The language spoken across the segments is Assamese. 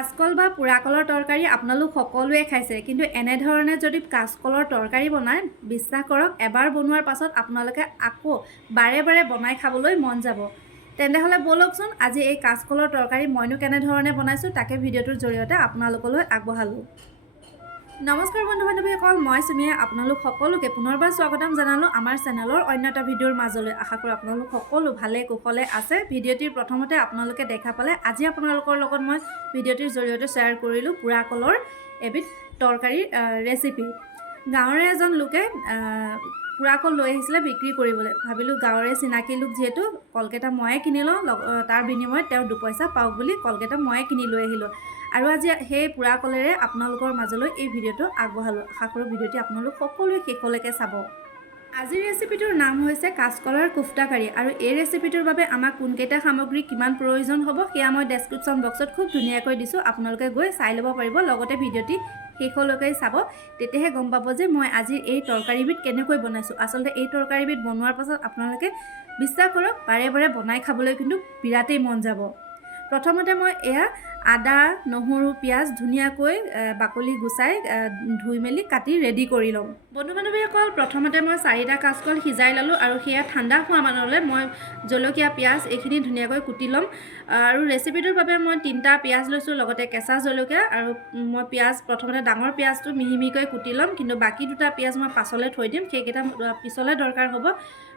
কাচকল বা পোৰাকলৰ তৰকাৰী আপোনালোক সকলোৱে খাইছে, কিন্তু এনেধৰণে যদি কাচকলৰ তৰকাৰী বনায়, বিশ্বাস কৰক এবাৰ বনোৱাৰ পাছত আপোনালোকে আকৌ বাৰে বাৰে বনাই খাবলৈ মন যাব। তেনেহ'লে ব'লকচোন আজি এই কাচকলৰ তৰকাৰী মইনো কেনেধৰণে বনাইছোঁ তাকে ভিডিঅ'টোৰ জৰিয়তে আপোনালোকলৈ আগবঢ়ালোঁ। নমস্কাৰ বন্ধু বান্ধৱীসকল, মই চুমিয়ে আপোনালোক সকলোকে পুনৰবাৰ স্বাগতম জনালোঁ আমাৰ চেনেলৰ অন্য এটা ভিডিঅ'ৰ মাজলৈ। আশা কৰোঁ আপোনালোক সকলো ভালে কুশলে আছে। ভিডিঅ'টিৰ প্ৰথমতে আপোনালোকে দেখা পালে আজি আপোনালোকৰ লগত মই ভিডিঅ'টিৰ জৰিয়তে শ্বেয়াৰ কৰিলোঁ পোৰাকলৰ এবিধ তৰকাৰীৰ ৰেচিপি। গাঁৱৰে এজন লোকে পোৰাকল লৈ আহিছিলে বিক্ৰী কৰিবলৈ। ভাবিলোঁ গাঁৱৰে চিনাকি লোক যিহেতু কলকেইটা ময়ে কিনি লওঁ, তাৰ বিনিময়ত তেওঁ দুপইচা পাওক বুলি কলকেইটা ময়ে কিনি লৈ আহিলোঁ। আৰু আজি সেই পোৰাকলেৰে আপোনালোকৰ মাজলৈ এই ভিডিঅ'টো আগবঢ়ালোঁ। আশা কৰোঁ ভিডিঅ'টি আপোনালোক সকলোৱে শেষলৈকে চাব। আজিৰ ৰেচিপিটোৰ নাম হৈছে কাচকলৰ কোফটা কাৰী, আৰু এই ৰেচিপিটোৰ বাবে আমাক কোনকেইটা সামগ্ৰী কিমান প্ৰয়োজন হ'ব সেয়া মই ডেছক্ৰিপশ্যন বক্সত খুব ধুনীয়াকৈ দিছোঁ, আপোনালোকে গৈ চাই ল'ব পাৰিব। লগতে ভিডিঅ'টি শেষলৈকে চাব, তেতিয়াহে গম পাব যে মই আজিৰ এই তৰকাৰীবিধ কেনেকৈ বনাইছোঁ। আচলতে এই তৰকাৰীবিধ বনোৱাৰ পাছত আপোনালোকে বিশ্বাস কৰক বাৰে বাৰে বনাই খাবলৈ কিন্তু বিৰাটেই মন যাব। প্ৰথমতে মই এয়া আদা, নহৰু, পিঁয়াজ ধুনীয়াকৈ বাকলি গুচাই ধুই মেলি কাটি ৰেডি কৰি ল'ম। বন্ধু বান্ধৱীসকল, প্ৰথমতে মই 4টা কাচকল সিজাই ল'লোঁ, আৰু সেয়া ঠাণ্ডা হোৱা মানলৈ মই জলকীয়া, পিঁয়াজ এইখিনি ধুনীয়াকৈ কুটি ল'ম। আৰু ৰেচিপিটোৰ বাবে মই 3টা পিঁয়াজ লৈছোঁ, লগতে কেঁচা জলকীয়া, আৰু মই পিঁয়াজ প্ৰথমতে ডাঙৰ পিঁয়াজটো মিহি মিহিকৈ কুটি ল'ম, কিন্তু বাকী 2টা পিঁয়াজ মই পাছলৈ থৈ দিম, সেইকেইটা পিছলৈ দৰকাৰ হ'ব।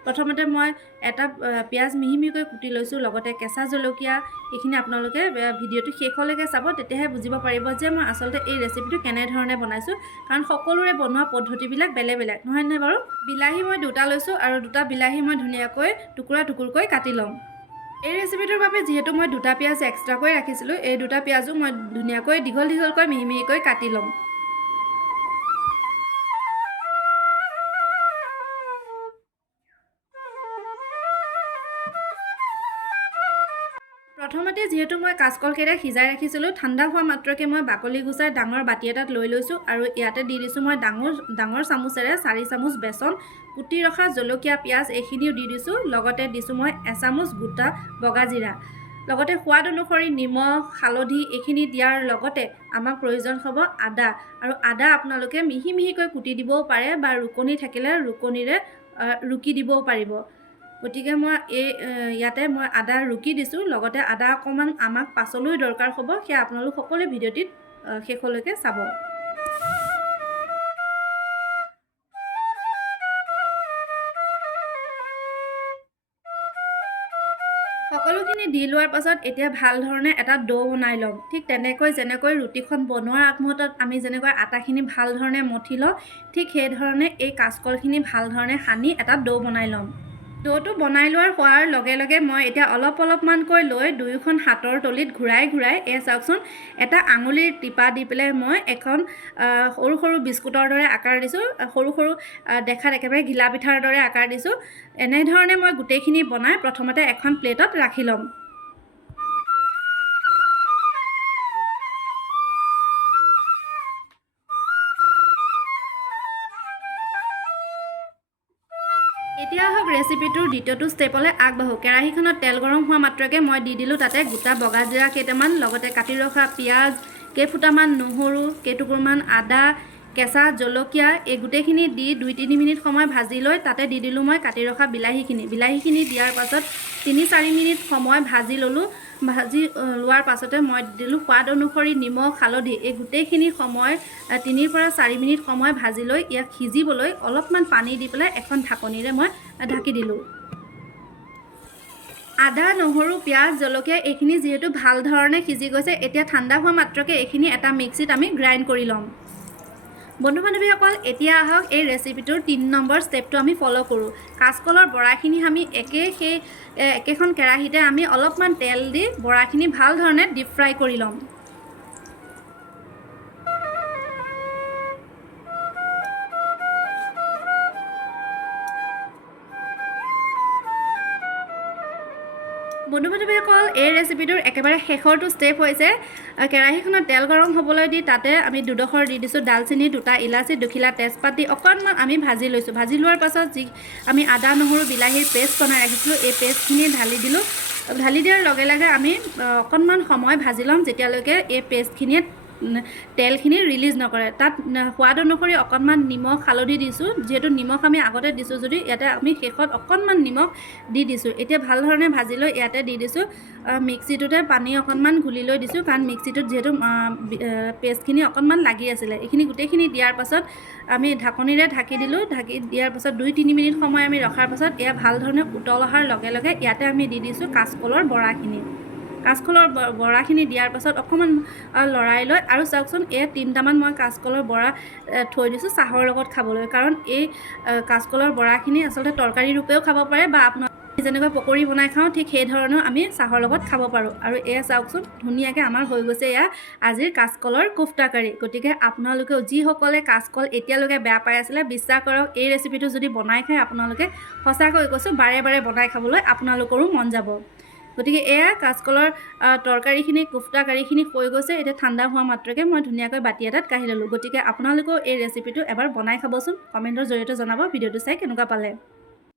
প্ৰথমতে মই এটা পিঁয়াজ মিহি মিহিকৈ কুটি লৈছোঁ, লগতে কেঁচা জলকীয়া। এইখিনি আপোনালোকে ভিডিঅ'টো শেষলৈকে চাব, তেতিয়াহে বুজিব পাৰিব যে মই আচলতে এই ৰেচিপিটো কেনেধৰণে বনাইছোঁ, কাৰণ সকলোৰে বনোৱা পদ্ধতিবিলাক বেলেগ বেলেগ, নহয়নে বাৰু? বিলাহী মই 2টা লৈছোঁ, আৰু 2টা বিলাহী মই ধুনীয়াকৈ টুকুৰা টুকুৰকৈ কাটি ল'ম। এই ৰেচিপিটোৰ বাবে যিহেতু মই 2টা পিঁয়াজ এক্সট্ৰাকৈ ৰাখিছিলোঁ, এই 2টা পিঁয়াজো মই ধুনীয়াকৈ দীঘল দীঘলকৈ মিহি মিহিকৈ কাটি ল'ম। প্ৰথমতে যিহেতু মই কাচকলকেইটা সিজাই ৰাখিছিলোঁ, ঠাণ্ডা হোৱা মাত্ৰকে মই বাকলি গুচাই ডাঙৰ বাতি এটাত লৈ লৈছোঁ, আৰু ইয়াতে দি দিছোঁ মই ডাঙৰ চামুচেৰে 4 চামুচ বেচন, কুটি ৰখা জলকীয়া, পিঁয়াজ এইখিনিও দি দিছোঁ। লগতে দিছোঁ মই এচামুচ গোটা বগা জিৰা, লগতে সোৱাদ অনুসৰি নিমখ, হালধি এইখিনি দিয়াৰ লগতে আমাক প্ৰয়োজন হ'ব আদা, আৰু আদা আপোনালোকে মিহি মিহিকৈ কুটি দিবও পাৰে, বা ৰুকনি থাকিলে ৰুকনিৰে ৰুকি দিবও পাৰিব। গতিকে মই ইয়াতে মই আদা ৰুকি দিছোঁ, লগতে আদা অকণমান আমাক পাছলৈ দৰকাৰ হ'ব, সেয়া আপোনালোক সকলোৱে ভিডিঅ'টিত শেষলৈকে চাব। সকলোখিনি দি লোৱাৰ পাছত এতিয়া ভাল ধৰণে এটা ডো বনাই ল'ম। ঠিক তেনেকৈ যেনেকৈ ৰুটিখন বনোৱাৰ আগমুহূৰ্তত আমি যেনেকৈ আটাখিনি ভাল ধৰণে মঠি লওঁ, ঠিক সেইধৰণে এই কাচকলখিনি ভাল ধৰণে সানি এটা ডো বনাই ল'ম। ডোটো বনাই হোৱাৰ লগে লগে মই এতিয়া অলপমানকৈ লৈ দুয়োখন হাতৰ তলিত ঘূৰাই চাওকচোন, এটা আঙুলিৰ টিপা দি পেলাই মই এখন সৰু সৰু বিস্কুটৰ দৰে আকাৰ দিছোঁ, সৰু সৰু দেখাত একেবাৰে ঘিলা পিঠাৰ দৰে আকাৰ দিছোঁ। এনেধৰণে মই গোটেইখিনি বনাই প্ৰথমতে এখন প্লেটত ৰাখি ল'ম। এতিয়া আহক ৰেচিপিটোৰ দ্বিতীয়টো ষ্টেপলৈ আগবাঢ়োঁ। কেৰাহীখনত তেল গৰম হোৱা মাত্ৰকে মই দি দিলোঁ তাতে গোটা বগা জিৰা কেইটামান, লগতে কাটি ৰখা পিঁয়াজ কেইফুটামান, নহৰু কেইটুকুৰমান, আদা, কেঁচা জলকীয়া, এই গোটেইখিনি দি 2-3 মিনিট সময় ভাজি লৈ তাতে দি দিলোঁ মই কাটি ৰখা বিলাহীখিনি দিয়াৰ পাছত 3-4 মিনিট সময় ভাজি ল'লোঁ। ভাজি লোৱাৰ পাছতে মই দিলোঁ সোৱাদ অনুসৰি নিমখ, হালধি। এই গোটেইখিনি সময় 3 পৰা 4 মিনিট সময় ভাজি লৈ ইয়াক সিজিবলৈ অলপমান পানী দি পেলাই এখন ঢাকনিৰে মই ঢাকি দিলোঁ। আদা, নহৰু, পিঁয়াজ, জলকীয়া এইখিনি যিহেতু ভাল ধৰণে সিজি গৈছে, এতিয়া ঠাণ্ডা হোৱা মাত্ৰকে এইখিনি এটা মিক্সিত আমি গ্ৰাইণ্ড কৰি ল'ম। বন্ধু বান্ধৱীসকল, এতিয়া আহক এই ৰেচিপিটোৰ 3 নম্বৰ ষ্টেপটো আমি ফ'ল' কৰোঁ। কাচকলৰ বৰাখিনি আমি একেখন কেৰাহীতে আমি অলপমান তেল দি বৰাখিনি ভাল ধৰণে ডিপ ফ্ৰাই কৰি ল'ম। বন্ধু বান্ধৱীসকল, এই ৰেচিপিটোৰ একেবাৰে শেষৰটো ষ্টেপ হৈছে কেৰাহীখনত তেল গৰম হ'বলৈ দি তাতে আমি 2ডোখৰ দি দিছোঁ ডালচেনি, 2টা ইলাচি, 2 খিলা তেজপাত দি অকণমান আমি ভাজি লৈছোঁ। ভাজি লোৱাৰ পাছত যি আমি আদা, নহৰু, বিলাহীৰ পেষ্ট বনাই ৰাখিছিলোঁ, এই পেষ্টখিনি ঢালি দিলোঁ। ঢালি দিয়াৰ লগে লগে আমি অকণমান সময় ভাজি ল'ম যেতিয়ালৈকে এই পেষ্টখিনিয়ে তেলখিনি ৰিলিজ নকৰে। তাত সোৱাদ অনুসৰি অকণমান নিমখ হালধি দিছোঁ, যিহেতু নিমখ আমি আগতে দিছোঁ যদি ইয়াতে আমি শেষত অকণমান নিমখ দি দিছোঁ। এতিয়া ভাল ধৰণে ভাজি লৈ ইয়াতে দি দিছোঁ মিক্সিটোতে পানী অকণমান ঘুলি লৈ দিছোঁ, কাৰণ মিক্সিটোত যিহেতু পেষ্টখিনি অকণমান লাগি আছিলে। এইখিনি গোটেইখিনি দিয়াৰ পাছত আমি ঢাকনিৰে ঢাকি দিলোঁ। ঢাকি দিয়াৰ পাছত 2-3 মিনিট সময় আমি ৰখাৰ পাছত এয়া ভাল ধৰণে উতল অহাৰ লগে লগে ইয়াতে আমি দি দিছোঁ কাঁচকলৰ বৰাখিনি। কাঁচকলৰ বৰাখিনি দিয়াৰ পাছত অকণমান লৰাই লৈ আৰু চাওকচোন এয়া 3টামান মই কাঁচকলৰ বৰা থৈ দিছোঁ চাহৰ লগত খাবলৈ, কাৰণ এই কাঁচকলৰ বৰাখিনি আচলতে তৰকাৰী ৰূপেও খাব পাৰে বা আপোনালোকে যেনেকৈ পকৰি বনাই খাওঁ ঠিক সেই ধৰণেও আমি চাহৰ লগত খাব পাৰোঁ। আৰু এয়া চাওকচোন ধুনীয়াকৈ আমাৰ হৈ গৈছে এয়া আজিৰ কাঁচকলৰ কোফটা কাৰী। গতিকে আপোনালোকেও যিসকলে কাঁচকল এতিয়ালৈকে বেয়া পাই আছিলে, বিশ্বাস কৰক এই ৰেচিপিটো যদি বনাই খায় আপোনালোকে সঁচাকৈ কৈছোঁ বাৰে বাৰে বনাই খাবলৈ আপোনালোকৰো মন যাব। গতিকে এয়া কাঁচকলৰ তৰকাৰীখিনি কোফটা কাৰীখিনি হৈ গৈছে। এতিয়া ঠাণ্ডা হোৱা মাত্ৰকে মই ধুনীয়াকৈ বাতি এটাত কাঢ়ি ল'লোঁ। গতিকে আপোনালোকেও এই ৰেচিপিটো এবাৰ বনাই খাবচোন, কমেণ্টৰ জৰিয়তে জনাব ভিডিঅ'টো চাই কেনেকুৱা পালে।